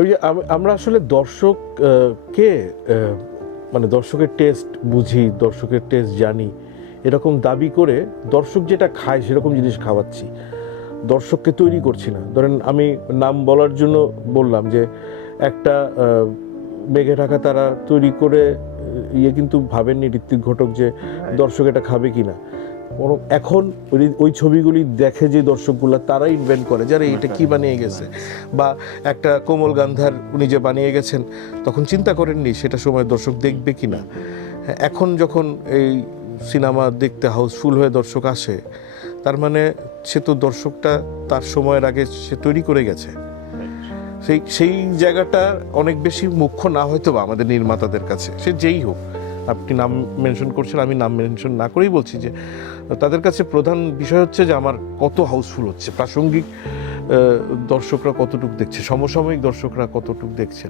ওই যে আমরা আসলে দর্শক কে মানে দর্শকের টেস্ট বুঝি, দর্শকের টেস্ট জানি, এরকম দাবি করে দর্শক যেটা খায় সেরকম জিনিস খাওয়াচ্ছি, দর্শককে তৈরি করছি না। ধরেন আমি নাম বলার জন্য বললাম যে একটা মেঘে ঢাকা তারা তৈরি করে কিন্তু ভাবেননি ঋত্বিক ঘটক যে দর্শক এটা খাবে কিনা। এখন ওই ছবিগুলি দেখে যে দর্শকগুলো তারা ইনভেন্ট করে যারা এটা কি বানিয়ে গেছে, বা একটা কোমল গান্ধার উনি যে বানিয়ে গেছেন তখন চিন্তা করেননি সেটা সময় দর্শক দেখবে কিনা। এখন যখন এই সিনেমা দেখতে হাউসফুল হয়ে দর্শক আসে, তার মানে সে তো দর্শকটা তার সময়ের আগে সে তৈরি করে গেছে। সেই জায়গাটা অনেক বেশি মুখ্য না হয়তো বা আমাদের নির্মাতাদের কাছে, সে যেই হোক। আপনি নাম মেনশন করছেন, আমি নাম মেনশন না করেই বলছি যে তাদের কাছে প্রধান বিষয় হচ্ছে যে আমার কত হাউসফুল হচ্ছে, প্রাসঙ্গিক দর্শকরা কতটুকু দেখছে, সমসাময়িক দর্শকরা কতটুকু দেখছেন।